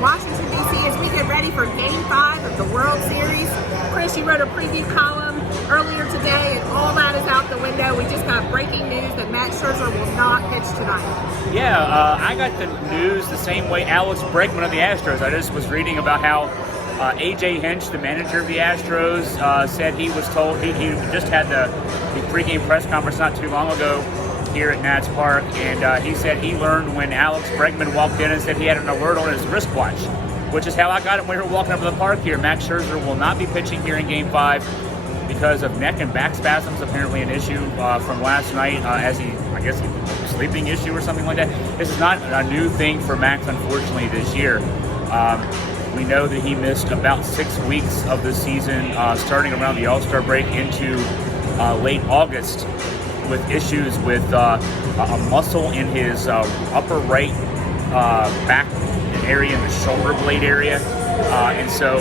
Washington, D.C. as we get ready for Game 5 of the World Series. Chris, you wrote a preview column earlier today, and all that is out the window. We just got breaking news that Max Scherzer will not pitch tonight. Yeah, I got the news the same way Alex Bregman of the Astros. I just was reading about how A.J. Hinch, the manager of the Astros, said he was told, he just had the pregame press conference not too long ago here at Nats Park, and he said he learned when Alex Bregman walked in and said he had an alert on his wristwatch, which is how I got it when we were walking up to the park here. Max Scherzer will not be pitching here in Game 5 because of neck and back spasms, apparently an issue from last night, as he sleeping issue or something like that. This is not a new thing for Max, unfortunately, this year. We know that he missed about 6 weeks of the season, starting around the All-Star break into late August, with issues with a muscle in his upper right back area, in the shoulder blade area, and so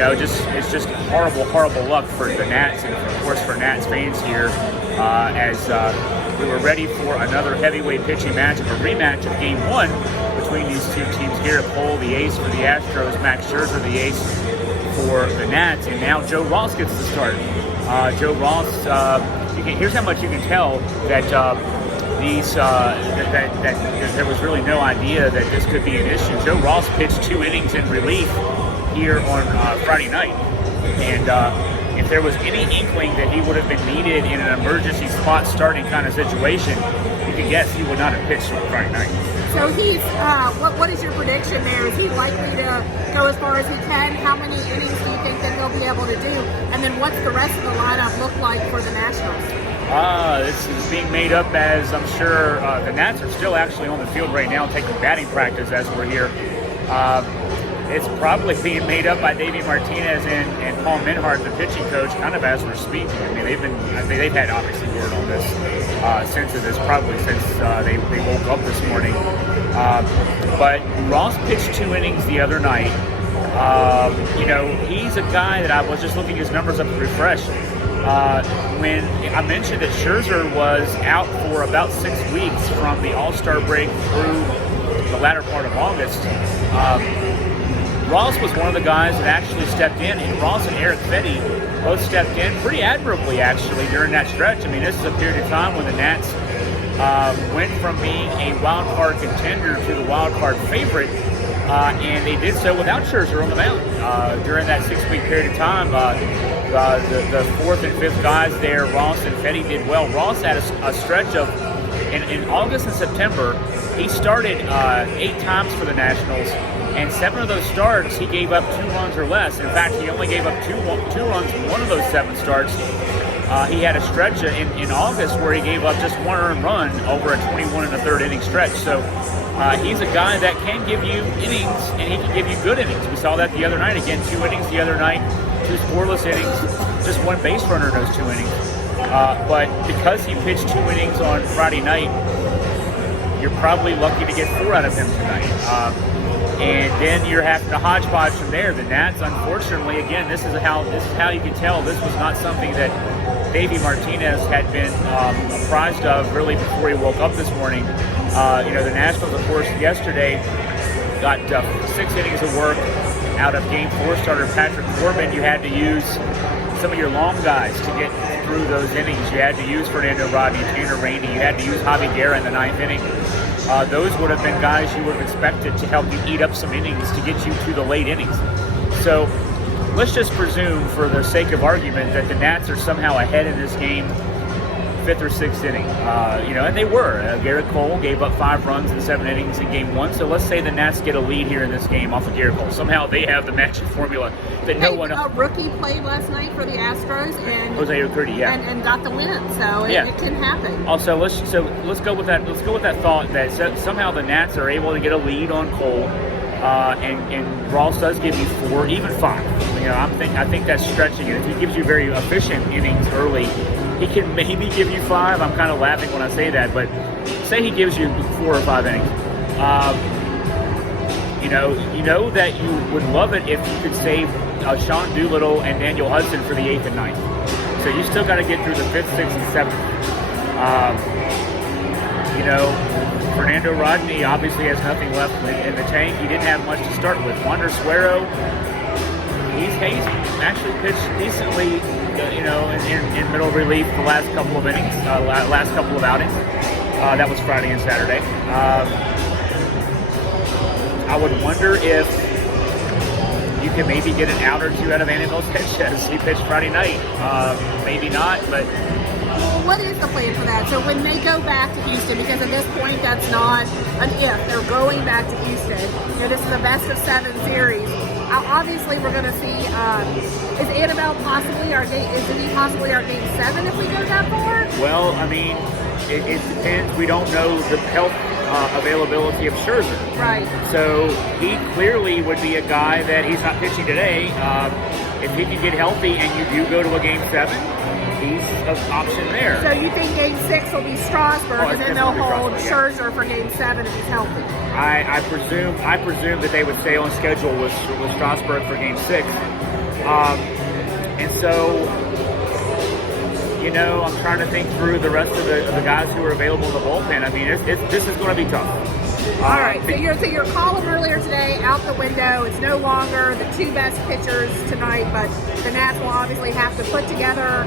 it's just horrible luck for the Nats, and of course for Nats fans here, as we were ready for another heavyweight pitching matchup, a rematch of Game 1 between these two teams here. Cole, the ace for the Astros, Max Scherzer, the ace for the Nats, and now Joe Ross gets the start. Joe Ross, here's how much you can tell that that there was really no idea that this could be an issue. Joe Ross pitched 2 innings in relief here on Friday night, and if there was any inkling that he would have been needed in an emergency spot starting kind of situation, you can guess he would not have pitched on Friday night. So he's, what is your prediction there? Is he likely to go as far as he can? How many innings do you think that he'll be able to do? And then what's the rest of the lineup look like for the Nationals? This is being made up as, I'm sure, the Nats are still actually on the field right now taking batting practice as we're here. It's probably being made up by Davey Martinez and Paul Menhart, the pitching coach, kind of as we're speaking. I mean, they've had obviously word on this since they woke up this morning. But Ross pitched 2 innings the other night. He's a guy that I was just looking his numbers up to refresh. When I mentioned that Scherzer was out for about 6 weeks from the All-Star break through the latter part of August, Ross was one of the guys that actually stepped in, and Ross and Eric Fetty both stepped in pretty admirably, actually, during that stretch. I mean, this is a period of time when the Nats went from being a wild card contender to the wild card favorite, and they did so without Scherzer on the mound. During that 6-week period of time, the 4th and 5th guys there, Ross and Fetty, did well. Ross had a stretch of, in August and September, he started 8 times for the Nationals, and 7 of those starts he gave up 2 runs or less. In fact, he only gave up 2 runs in 1 of those 7 starts. He had a stretch in August where he gave up just 1 earned run over a 21 and a third inning stretch. So he's a guy that can give you innings, and he can give you good innings. We saw that the other night. Again, 2 innings the other night, 2 scoreless innings, just 1 base runner in those 2 innings. But because he pitched 2 innings on Friday night, you're probably lucky to get 4 out of him tonight. And then you're having to hodgepodge from there. The Nats, unfortunately, again, this is how you can tell this was not something that Davey Martinez had been apprised of really before he woke up this morning. The Nationals, of course, yesterday got 6 innings of work out of Game 4 starter Patrick Corbin. You had to use some of your long guys to get through those innings. You had to use Fernando Rodney, Tanner Rainey. You had to use Javi Guerra in the 9th inning. Those would have been guys you would have expected to help you eat up some innings to get you to the late innings. So let's just presume, for the sake of argument, that the Nats are somehow ahead in this game, 5th or 6th inning. And they were. Garrett Cole gave up 5 runs in 7 innings in Game 1. So let's say the Nats get a lead here in this game off of Garrett Cole. Somehow they have the magic formula that no one. A rookie played last night for the Astros, and Jose Urquidy, yeah, and got the win. So it can happen. Also, let's go with that. Let's go with that thought that somehow the Nats are able to get a lead on Cole, and Ross does give you 4, even 5. I think that's stretching it. If he gives you very efficient innings early, he can maybe give you 5. I'm kind of laughing when I say that, but say he gives you 4 or 5 innings. You know that you would love it if you could save Sean Doolittle and Daniel Hudson for the 8th and 9th. So you still got to get through the 5th, 6th, and 7th. Fernando Rodney obviously has nothing left in the tank. He didn't have much to start with. Wander Suero, he's actually pitched decently, in middle relief the last couple of innings, last couple of outings. That was Friday and Saturday. I would wonder if you can maybe get an out or two out of Anibal Sanchez. He pitched Friday night. Maybe not, but... Well, what is the plan for that? So when they go back to Houston, because at this point that's not an if, they're going back to Houston. This is a best of 7 series. Obviously, we're going to see, is Anibal possibly our game, is he possibly our game 7 if we go that far? Well, I mean, it depends. We don't know the health availability of Scherzer. Right. So he clearly would be a guy that he's not pitching today. If he can get healthy and you do go to a game 7, he's an option there. So you think game 6 will be Strasburg, and then they'll hold Scherzer for game 7 if he's healthy? I presume that they would stay on schedule with Strasburg for game 6. And so, I'm trying to think through the rest of the guys who are available in the bullpen. I mean, this is going to be tough. All right, so your column earlier today out the window. It's no longer the 2 best pitchers tonight, but the Nats will obviously have to put together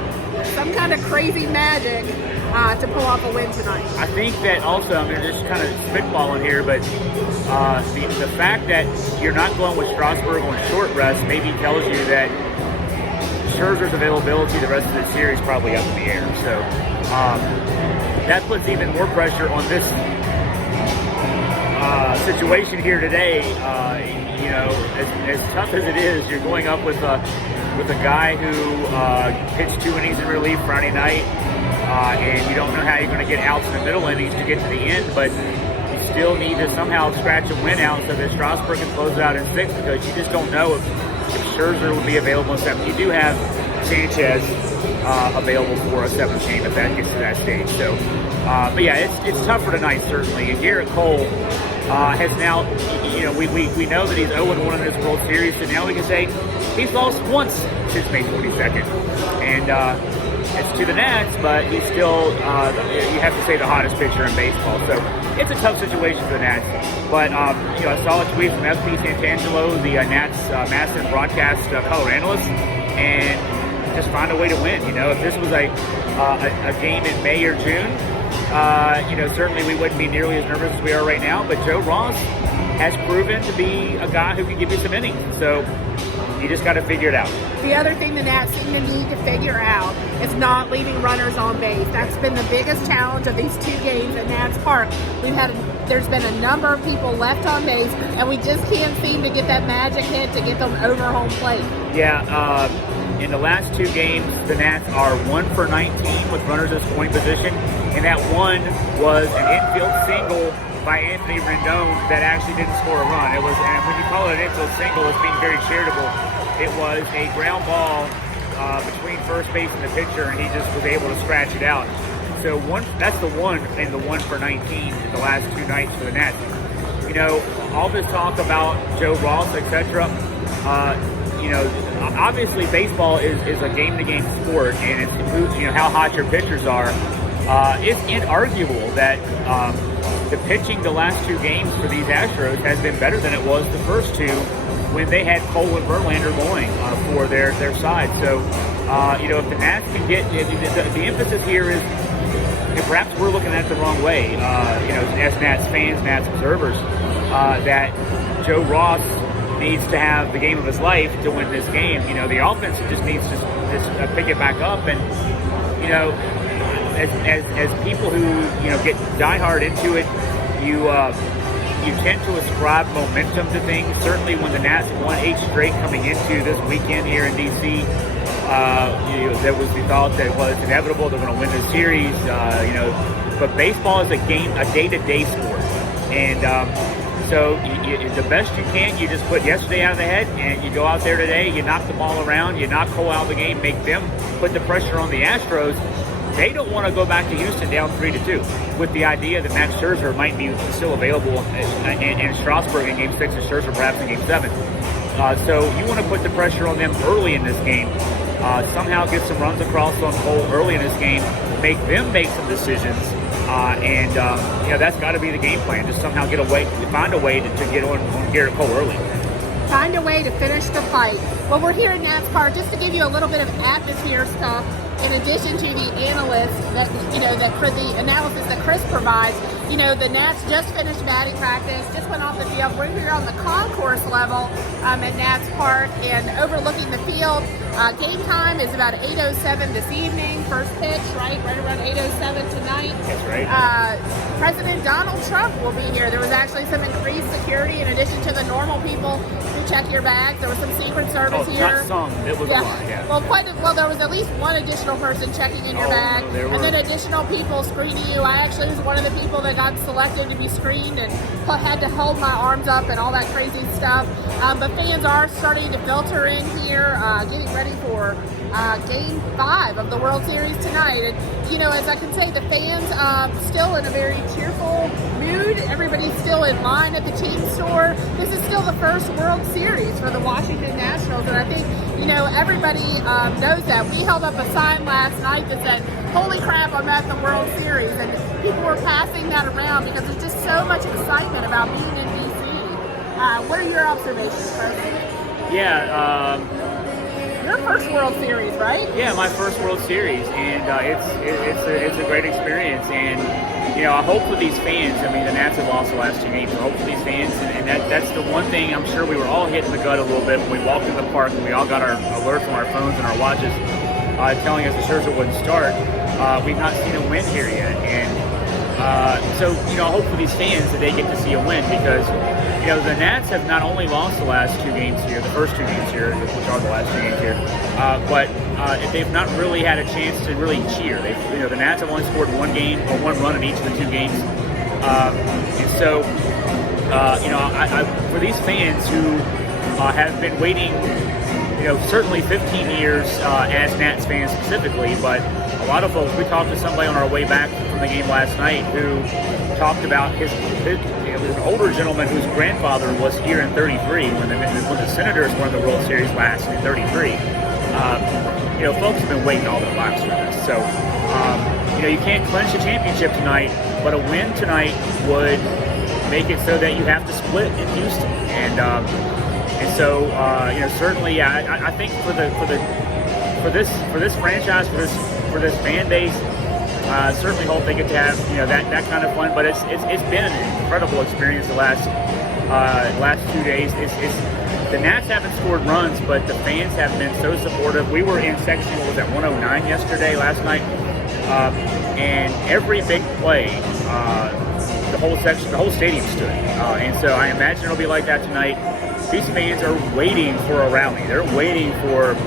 some kind of crazy magic to pull off a win tonight. I think that also, I'm just kind of spitballing here, but the fact that you're not going with Strasburg on short rest maybe tells you that Scherzer's availability the rest of the series is probably up in the air. So that puts even more pressure on this situation here today. As tough as it is, you're going up with a guy who pitched 2 innings in relief Friday night, and you don't know how you're going to get outs in the middle innings to get to the end, but you still need to somehow scratch a win out so that Strasburg can close it out in 6, because you just don't know if Scherzer will be available in 7. You do have Sanchez available for a 7th game if that gets to that stage. So, but yeah, it's tougher tonight certainly. And Garrett Cole has now, we know that he's 0-1 in this World Series, so now we can say he's lost once since May 22nd, and it's to the Nats, but he's still, you have to say, the hottest pitcher in baseball. So it's a tough situation for the Nats. But, I saw a tweet from FP Santangelo, the Nats Madison broadcast color analyst, and just find a way to win. If this was a game in May or June, certainly we wouldn't be nearly as nervous as we are right now. But Joe Ross has proven to be a guy who can give you some innings. So you just got to figure it out. The other thing the Nats seem to need to figure out is not leaving runners on base. That's been the biggest challenge of these 2 games at Nats Park. There's been a number of people left on base, and we just can't seem to get that magic hit to get them over home plate. Yeah, in the last 2 games, the Nats are 1 for 19 with runners in scoring position, and that one was an infield single by Anthony Rendon that actually didn't score a run. It was, and when you call it an infield single, it's being very charitable. It was a ground ball between first base and the pitcher, and he just was able to scratch it out. So that's the one in the 1 for 19 in the last 2 nights for the Nats. All this talk about Joe Ross, etc. Obviously baseball is a game-to-game sport, and it's how hot your pitchers are. It's inarguable that the pitching the last 2 games for these Astros has been better than it was the first 2 when they had Cole and Verlander going for their side. So, if the Nats can get, the emphasis here is, perhaps we're looking at it the wrong way, as Nats fans, Nats observers, that Joe Ross needs to have the game of his life to win this game. The offense just needs to pick it back up, and, as people who get diehard into it, you tend to ascribe momentum to things. Certainly, when the Nats won 8 straight coming into this weekend here in DC, there was the thought that was inevitable they're going to win this series. But baseball is a day-to-day sport, and so the best you can, you just put yesterday out of the head, and you go out there today. You knock the ball around, you knock Cole out of the game, make them put the pressure on the Astros. They don't want to go back to Houston down 3-2 with the idea that Max Scherzer might be still available and Strasburg in Game 6 and Scherzer perhaps in Game 7. So you want to put the pressure on them early in this game, somehow get some runs across on Cole early in this game, make them make some decisions, That's got to be the game plan. Just somehow find a way to get on Garrett Cole early. Find a way to finish the fight. Well, we're here in Nats Park just to give you a little bit of atmosphere stuff. In addition to the analysts that for the analysis that Chris provides, the Nats just finished batting practice, just went off the field. We're here on the concourse level at Nats Park and overlooking the field. Game time is about 8:07 this evening. First pitch, right around 8:07 tonight. That's right. President Donald Trump will be here. There was actually some increased security in addition to the normal people who check your bags. There was some Secret Service here. Not some. It was a lot. Yeah. Well, there was at least one additional person checking in your bag, and then additional people screening you. I actually was one of the people that got selected to be screened and had to hold my arms up and all that crazy stuff. But fans are starting to filter in here, getting ready for Game 5 of the World Series tonight. And, as I can say, the fans still in a very cheerful mood. Everybody's still in line at the team store. This is still the first World Series for the Washington Nationals, and I think, everybody knows that. We held up a sign last night that said, "Holy crap, I'm at the World Series," and people were passing that around because there's just so much excitement about being in DC. What are your observations, Chris? Yeah. Your first World Series, right? Yeah, my first World Series, and it's a great experience. And I hope for these fans. I mean, the Nats have lost the last 2 games. I hope for these fans, and that's the one thing I'm sure we were all hit in the gut a little bit when we walked in the park and we all got our alerts on our phones and our watches telling us the Scherzer wouldn't start. We've not seen a win here yet, and so I hope for these fans that they get to see a win because. The Nats have not only lost the last 2 games here, the first 2 games here, which are the last 2 games here, but they've not really had a chance to really cheer. The Nats have only scored 1 run in each of the 2 games, and so for these fans who have been waiting, certainly 15 years as Nats fans specifically, but a lot of folks. We talked to somebody on our way back from the game last night who talked about his an older gentleman whose grandfather was here in '33 when the Senators won the World Series last in '33. Folks have been waiting all their lives for this. So, you can't clinch a championship tonight, but a win tonight would make it so that you have to split in Houston. And so, certainly, yeah, I think for this franchise, for this fan base. Certainly hope they get to have that kind of fun, but it's been an incredible experience the last 2 days. The Nats haven't scored runs, but the fans have been so supportive. We were in section 109 yesterday, last night, and every big play, the whole stadium stood, and so I imagine it'll be like that tonight. These fans are waiting for a rally. They're waiting for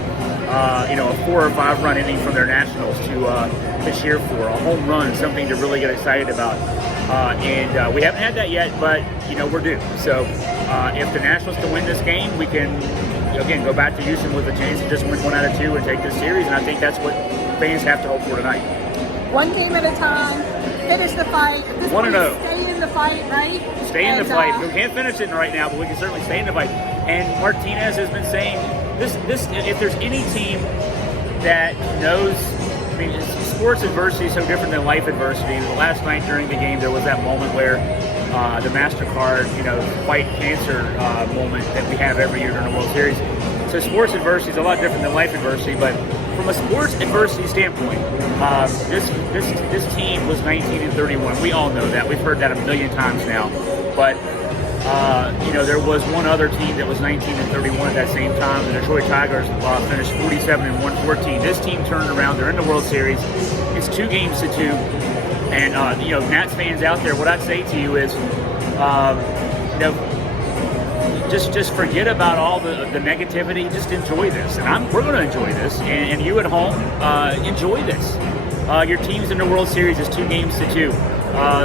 a 4 or 5 run inning from their Nationals to cheer for, a home run, something to really get excited about. And we haven't had that yet, but we're due. So if the Nationals can win this game, we can again go back to Houston with a chance to just win 1 out of 2 and take this series. And I think that's what fans have to hope for tonight. 1 game at a time. Finish the fight. 1-0. Stay in the fight, right? Stay in the fight. We can't finish it right now, but we can certainly stay in the fight. And Martinez has been saying this. If there's any team that knows, I mean, sports adversity is so different than life adversity. Last night during the game, there was that moment where the MasterCard, fight cancer moment that we have every year during the World Series. So sports adversity is a lot different than life adversity, but from a sports adversity standpoint, this team was 19-31. We all know that. We've heard that a million times now. But there was one other team that was 19-31 at that same time. The Detroit Tigers finished 47-114. This team turned around. They're in the World Series. It's 2-2. And Nats fans out there, what I'd say to you is, just forget about all the negativity. Just enjoy this, and we're going to enjoy this. And you at home, enjoy this. Your team's in the World Series is 2-2.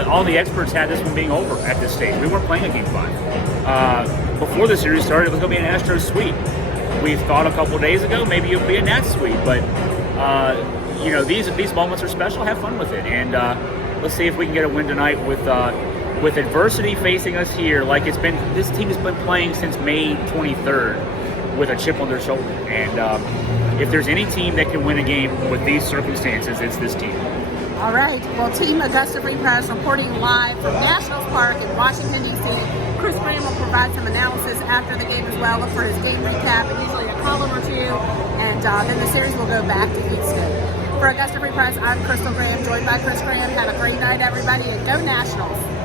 All the experts had this one being over at this stage. We weren't playing a Game 5. Before the series started, it was going to be an Astros sweep. We thought a couple of days ago maybe it would be a Nats sweep, but these moments are special. Have fun with it, and let's see if we can get a win tonight with adversity facing us here. Like this team has been playing since May 23rd with a chip on their shoulder, and if there's any team that can win a game with these circumstances, it's this team. All right. Well, Team Augusta Free Press reporting live from Nationals Park in Washington, D.C. Chris Graham will provide some analysis after the game as well. Look for his game recap and usually a column or two. And then the series will go back to Houston. For Augusta Free Press, I'm Crystal Graham, joined by Chris Graham. Have a great night, everybody, and go Nationals.